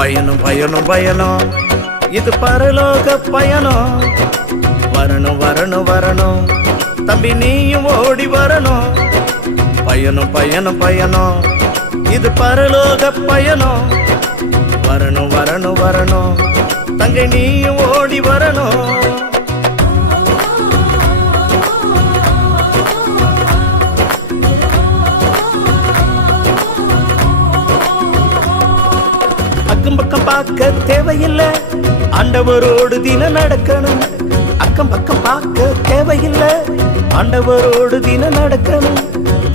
பயணம் பயணம் பயணம் இது பரலோக பயணம். வரணும் வரணும் வரணும் தம்பி நீயும் ஓடி வரணும். பயணம் பயணம் பயணம் இது பரலோக பயணம். வரணும் வரணும் வரணும் தங்கை நீயும் ஓடி வரணும். அக்கம் பக்கம் பார்க்க தேவையில்லை, ஆண்டவரோடு தினம் நடக்கணும். அக்கம் பக்கம் பார்க்க தேவையில்லை, ஆண்டவரோடு தினம் நடக்கணும்.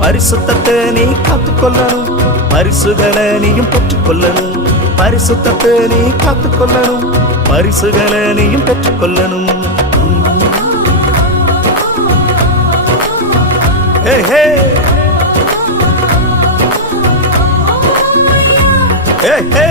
பரிசுத்தத்தை நீ காத்துக்கொள்ளணும், பரிசுகளை நீயும் பெற்றுக்கொள்ளணும். பரிசுத்தத்தை நீ காத்துக்கொள்ளணும், பரிசுகளை நீயும் பெற்றுக்கொள்ளணும். ஹே ஹே ஹே ஹே